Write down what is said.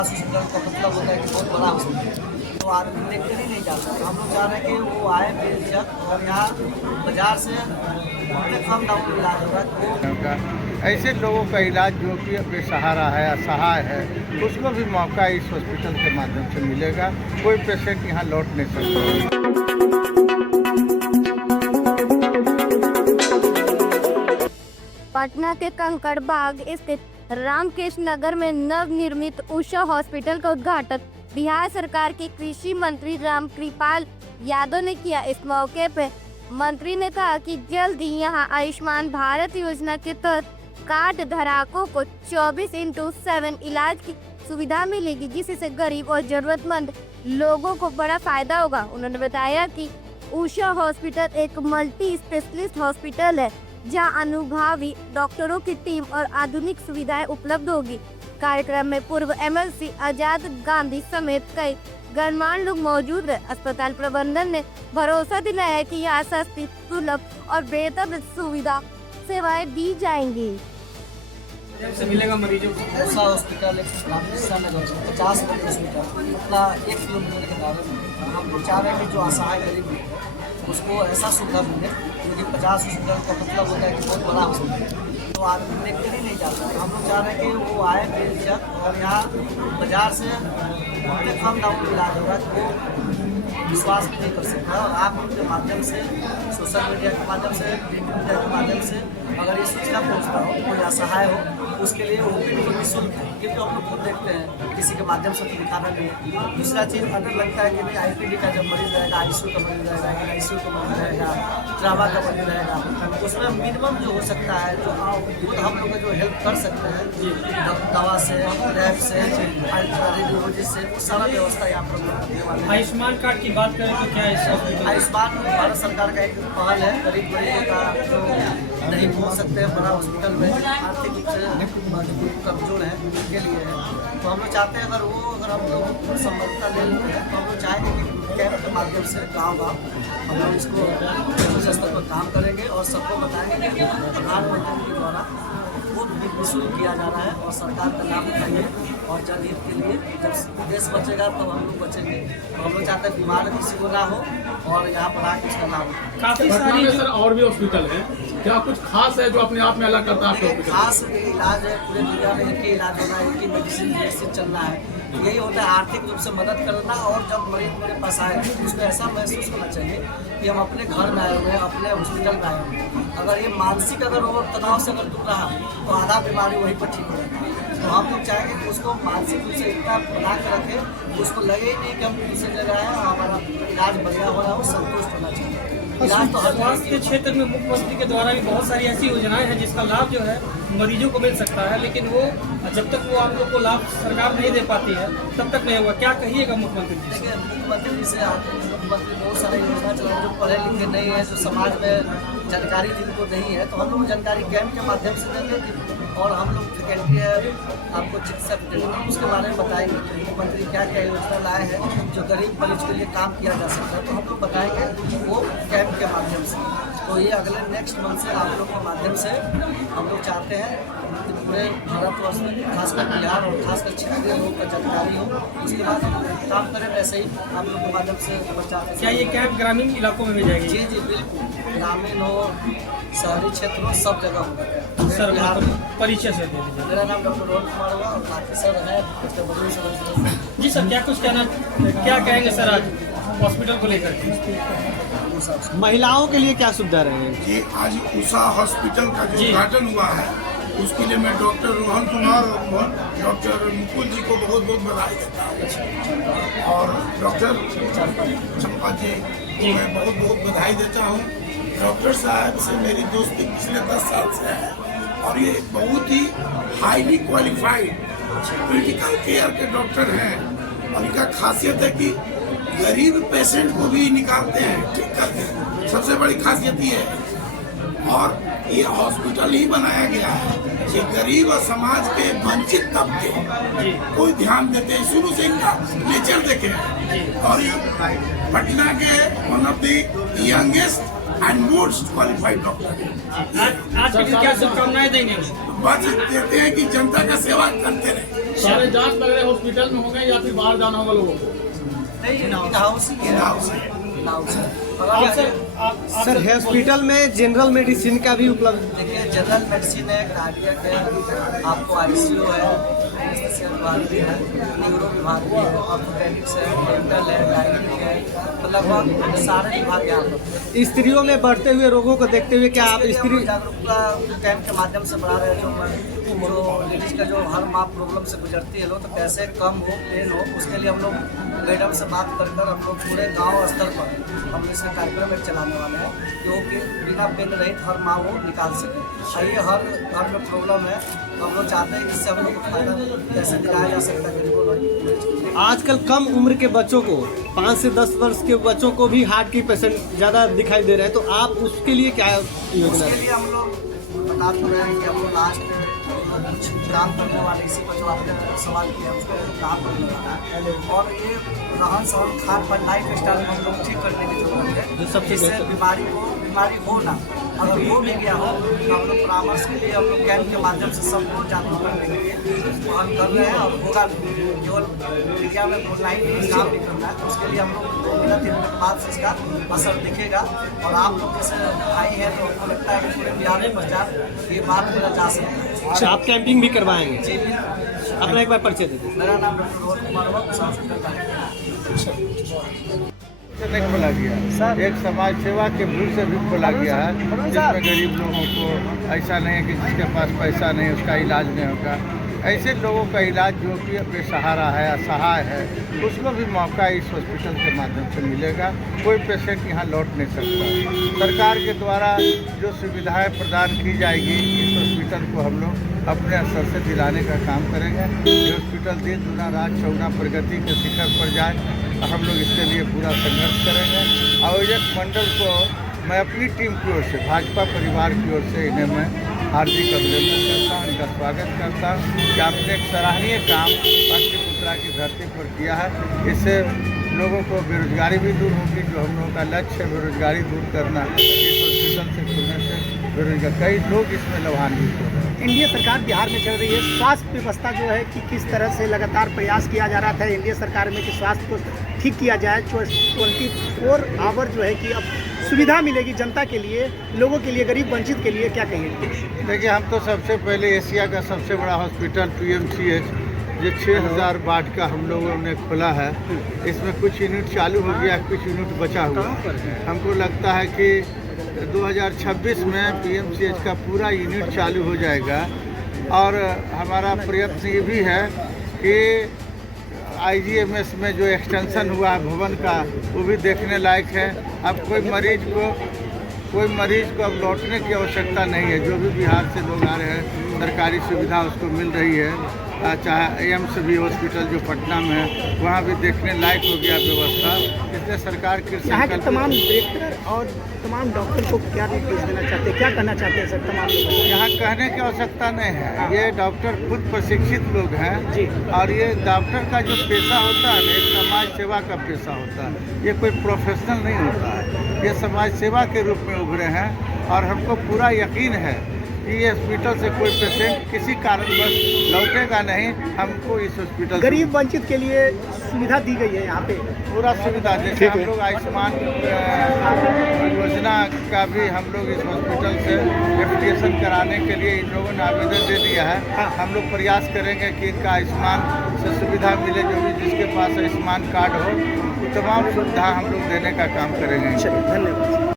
Hospital का मतलब होता है कि बहुत बड़ा हॉस्पिटल है, तो आदमी देखते ही नहीं जाता। हम लोग चाह रहे हैं कि वो आए बेझिझक और यहाँ बाजार से कम दाम में इलाज होगा। ऐसे लोगों का इलाज जो कि बेसहारा है, असहाय है, उसको भी मौका इस हॉस्पिटल के माध्यम से मिलेगा। कोई पेशेंट यहाँ लौट नहीं सकता। पटना के कंकड़बाग स्थित रामकृष्ण नगर में नवनिर्मित उषा हॉस्पिटल का उद्घाटन बिहार सरकार के कृषि मंत्री रामकृपाल यादव ने किया। इस मौके पे मंत्री ने कहा कि जल्द ही यहां आयुष्मान भारत योजना के तहत कार्ड धारकों को 24/7 इलाज की सुविधा मिलेगी, जिससे गरीब और जरूरतमंद लोगों को बड़ा फायदा होगा। उन्होंने बताया कि उषा हॉस्पिटल एक मल्टी स्पेशलिस्ट हॉस्पिटल है, जहां अनुभवी डॉक्टरों की टीम और आधुनिक सुविधाएं उपलब्ध होगी। कार्यक्रम में पूर्व MLC आजाद गांधी समेत कई गणमान्य लोग मौजूद रहे। अस्पताल प्रबंधन ने भरोसा दिलाया कि यहाँ सस्ती, सुलभ और बेहतर सुविधा सेवाएं दी जाएंगी। से मिलेगा मरीजों को उषा हॉस्पिटल रामकृष्ण नगर 50 बेड हॉस्पिटल मतलब 1 किलोमीटर के दायरे में। हम लोग चाह रहे हैं कि जो असहाय गरीब है उसको ऐसा सुविधा मिले, क्योंकि 50 हॉस्पिटल का मतलब होता है कि बहुत बड़ा हॉस्पिटल है, तो आदमी देखते ही नहीं जाता। हम लोग चाह रहे हैं कि वो आए बेझिझक और यहाँ बाजार से कम दाम में इलाज होगा, तो विश्वास नहीं कर सकता। और आप लोग के माध्यम से, सोशल मीडिया के माध्यम से, प्रिंट मीडिया के माध्यम से अगर ये सूचना पहुँचता हो, कोई असहाय हो, उसके लिए OPD तो निःशुल्क है, क्योंकि हम लोग खुद देखते हैं किसी के माध्यम से तो दिखाना नहीं है। दूसरा चीज़ अगर लगता है कि नहीं IPD का जब मरीज रहेगा, ICU का मरीज रहेगा, ICU का मरीज रहेगा, ट्रामा का मरीज रहेगा, तो उसमें मिनिमम जो हो सकता है, जो खुद हम लोग जो हेल्प कर सकते हैं दवा से, लैब से, रेडियोलॉजी से, वो सारा व्यवस्था यहाँ पर करने वाले हैं। आयुष्मान कार्ड की बात करें तो क्या है? आयुष्मान भारत सरकार का एक पहल है, गरीब गरीबों का जो नहीं पहुँच सकते हैं बड़ा हॉस्पिटल में, आर्थिक रूप से कमजोर है, उनके लिए है। तो हम लोग चाहते हैं अगर हम लोग संबद्धता ले लेते हैं, तो हम लोग चाहेंगे कि कैंप के माध्यम से गाँव हम लोग इसको स्तर पर काम करेंगे और सबको बताएंगे कि प्रधानमंत्री के द्वारा वो निःशुल्क किया जा रहा है और सरकार का लाभ उठाइए। और जनहित के लिए जब देश बचेगा तब हम लोग बचेंगे। तो हम लोग चाहते हैं बीमार किसी को ना हो और यहाँ पर आके इसका लाभ उठाए। काफी सारी सर और भी हॉस्पिटल है, क्या कुछ खास है जो अपने आप में अलग करता है? खास इलाज है, पूरे दुनिया में एक ही इलाज होना है, एक ही मेडिसिन चलना है। यही होता है आर्थिक रूप से मदद करना। और जब मरीज मेरे पास आए उसको ऐसा महसूस होना चाहिए कि हम अपने घर में आए हुए हैं, अपने हॉस्पिटल में आए हुए हैं। अगर ये मानसिक अगर वो तनाव से अगर दूर रहा तो आधा बीमारी वहीं पर ठीक हो जाता है। तो हम लोग चाहेंगे कि उसको मानसिक रूप से इतना बना कर रखें, उसको लगे ही नहीं कि हम दूसरी जगह आए और हमारा इलाज बढ़िया हो रहा है, वो संतुष्ट होना चाहिए। इलाज तो स्वास्थ्य के क्षेत्र में मुख्यमंत्री के द्वारा भी बहुत सारी ऐसी योजनाएं हैं जिसका लाभ जो है मरीजों को मिल सकता है, लेकिन वो जब तक वो आप लोग को लाभ सरकार नहीं दे पाती है तब तक नहीं हुआ। क्या कहिएगा मुख्यमंत्री जी? देखिए, मुख्यमंत्री जी से मुख्यमंत्री बहुत सारे योजना चलाए, जो पढ़े लिखे नहीं है, जो समाज में जानकारी जिनको नहीं है, तो हम लोग जानकारी कैंप के माध्यम से देंगे। और हम लोग वैकेंसी है, आपको चिकित्सा हम उसके बारे में बताएंगे कि मुख्यमंत्री क्या क्या योजना लाए हैं जो गरीब मरीज के लिए काम किया जा सकता है, तो हम लोग बताएंगे वो कैंप के माध्यम से। तो ये अगले नेक्स्ट मंथ से आप लोग के माध्यम से हम लोग चाहते हैं कि पूरे भारतवर्ष में, खासकर बिहार और खासकर क्षेत्रीय लोगों का जानकारी हो, उसके बाद काम करें। वैसे ही आप लोग के माध्यम से बच्चा। क्या ये कैंप ग्रामीण इलाकों में भी जाएगी? जी जी बिल्कुल, ग्रामीण हो, शहरी क्षेत्र हो, सब जगह होगा। सर बिहार में परिचय से दे दीजिए। मेरा नाम डॉक्टर रोहन कुमार हुआ और बाकी सर है जी सर, क्या कुछ क्या कहेंगे सर आज हॉस्पिटल को लेकर? महिलाओं के लिए क्या सुविधा रहेगी? जी, आज उषा हॉस्पिटल का जो उद्घाटन हुआ है उसके लिए मैं डॉक्टर रोहन कुमार और डॉक्टर मुकुल जी को बहुत बहुत बधाई देता हूँ और डॉक्टर चंपा जी को मैं बहुत बहुत बधाई देता हूँ। डॉक्टर साहब से मेरी दोस्ती पिछले 10 साल से है और ये बहुत ही हाईली क्वालिफाइड क्रिटिकल केयर के डॉक्टर हैं और इनका खासियत है कि गरीब पेशेंट को भी निकालते हैं, ठीक करते हैं। सबसे बड़ी खासियत ये है। और ये हॉस्पिटल ही बनाया गया है कि गरीब और समाज के वंचित तबके कोई ध्यान देते हैं, शुरू से इनका नेचर देखे हैं। और ये पटना के one of the youngest and most qualified doctor. आज क्या शुभकामनाएं देंगे? बस देते हैं कि जनता का सेवा करते रहे। सारे जांच लग रहे हॉस्पिटल में होंगे या फिर बाहर जाना होगा लोगों को? नहीं, इन हाउस ही है। इन-हाउस है। इन-हाउस है। सर हॉस्पिटल में जनरल मेडिसिन का भी उपलब्ध देखिए, जनरल मेडिसिन है, कार्डियक है, आपको आईसीयू है, एनेस्थीसिया विभाग भी है, न्यूरो विभाग भी है, ऑर्थोपेडिक्स है, डेंटल है, गायनिक है, तो लगभग सारे विभाग यहाँ पर। स्त्रियों में बढ़ते हुए रोगों को देखते हुए क्या आप इसके लिए हम स्त्री जागरूकता कैंप के माध्यम से बढ़ा रहे हैं, जो लेडीज का जो हर माह प्रॉब्लम से गुजरती है लोग, तो कैसे कम हो, पेन हो, उसके लिए हम लोग मैडम से बात कर हम लोग पूरे गांव स्तर पर हम इसका कार्यक्रम एक चलाने वाले हैं, क्योंकि बिना पेन रहित हर माह वो निकाल सके। ये हर जो प्रॉब्लम है, हम लोग चाहते हैं इससे हम लोग को फायदा कैसे दिलाया जा सकता है गरीबों। आजकल कम उम्र के बच्चों को 5 से 10 वर्ष के बच्चों को भी हार्ट की पेशेंट ज़्यादा दिखाई दे रहे हैं, तो आप उसके लिए क्या योजना उसके है? लिए हम लोग बता तो रहे हैं कि हम लोग लास्ट में कुछ काम करने वाले, इसी पर जो आपने सवाल किया है उसको काम करने वाला है, और ये रहन सहन खान पान लाइफ स्टाइल में हम लोग ठीक करने की जरूरत है, जिससे बीमारी हो ना, अगर हो भी गया हो तो हम लोग परामर्श के लिए हम लोग कैंप के माध्यम से सबको जागरूक करने के लिए वो हम कर रहे हैं, और होगा केवल मीडिया में बोलना ही काम नहीं करना है, तो उसके लिए हम लोग 2 मिनट 3 मिनट बाद से इसका असर दिखेगा। और आप लोग जैसे आई हैं तो हमको लगता है कि पूरे बिहार में प्रचार ये बात मेरा जा सकता है। अच्छा, आप कैंपिंग भी करवाएंगे? जी, अपना एक बार परिचय दे दीजिए। मेरा नाम डॉक्टर रोहन कुमार हुआ, हॉस्पिटल का से नहीं खोला गया, एक समाज सेवा के भूल से भी खोला गया है, जिसमें गरीब लोगों को ऐसा नहीं है कि जिसके पास पैसा नहीं उसका इलाज नहीं होगा। ऐसे लोगों का इलाज जो कि बेसहारा है, असहाय है, उसको भी मौका इस हॉस्पिटल के माध्यम से मिलेगा। कोई पेशेंट यहाँ लौट नहीं सकता। सरकार के द्वारा जो सुविधाएं प्रदान की जाएगी, इस हॉस्पिटल को हम लोग अपने स्तर से दिलाने का काम करेंगे। ये हॉस्पिटल दिन दुना रात चौगुना प्रगति के शिखर पर जाए, हम लोग इसके लिए पूरा संघर्ष करेंगे। आयोजक मंडल को मैं अपनी टीम की ओर से, भाजपा परिवार की ओर से इन्हें मैं हार्दिक अभिनंदन करता हूँ, इनका स्वागत करता हूँ कि आपने एक सराहनीय काम पाटलिपुत्रा की धरती पर किया है। इससे लोगों को बेरोजगारी भी दूर होगी, जो हम लोगों का लक्ष्य है बेरोजगारी दूर करना। इस हॉस्पिटल से खुलने से बेरोजगार कई लोग इसमें लाभान्वित हो रहे हैं। एनडीए सरकार बिहार में चल रही है, स्वास्थ्य व्यवस्था जो है कि किस तरह से लगातार प्रयास किया जा रहा था एनडीए सरकार में कि स्वास्थ्य को ठीक किया जाए, 24 आवर जो है कि अब सुविधा मिलेगी जनता के लिए, लोगों के लिए, गरीब वंचित के लिए, क्या कहिए? देखिए, हम तो सबसे पहले एशिया का सबसे बड़ा हॉस्पिटल PMCH जो 6000 बेड का हम लोगों ने खोला है, इसमें कुछ यूनिट चालू हो गया, कुछ यूनिट बचा हुआ। हमको लगता है कि 2026 में PMCH का पूरा यूनिट चालू हो जाएगा, और हमारा प्रयत्न ये भी है कि IGMS में जो एक्सटेंशन हुआ है भवन का, वो भी देखने लायक है। अब कोई मरीज को अब लौटने की आवश्यकता नहीं है। जो भी बिहार से लोग आ रहे हैं, सरकारी सुविधा उसको मिल रही है। चाहे एम्स भी हॉस्पिटल जो पटना में है, वहाँ भी देखने लायक हो गया व्यवस्था। इसलिए सरकार के यहाँ के तमाम डायरेक्टर और तमाम डॉक्टर को क्या निर्देश देना चाहते हैं, क्या कहना चाहते हैं सर तमाम लोगों को? यहाँ कहने की आवश्यकता नहीं है, ये डॉक्टर खुद प्रशिक्षित लोग हैं जी। और ये डॉक्टर का जो पेशा होता है, एक समाज सेवा का पेशा होता है, ये कोई प्रोफेशनल नहीं होता है। ये समाज सेवा के रूप में उभरे हैं, और हमको पूरा यकीन है कि ये हॉस्पिटल से कोई पेशेंट किसी कारणवश लौटेगा नहीं। हमको इस हॉस्पिटल गरीब वंचित के लिए सुविधा दी गई है यहाँ पे, पूरा सुविधा, जैसे हम लोग आयुष्मान योजना का भी हम लोग इस हॉस्पिटल से एप्लीकेशन कराने के लिए इन लोगों ने आवेदन दे दिया है। हम लोग प्रयास करेंगे कि इनका आयुष्मान से सुविधा मिले, जो भी जिसके पास आयुष्मान कार्ड हो, तमाम सुविधा हम लोग देने का काम करेंगे। धन्यवाद।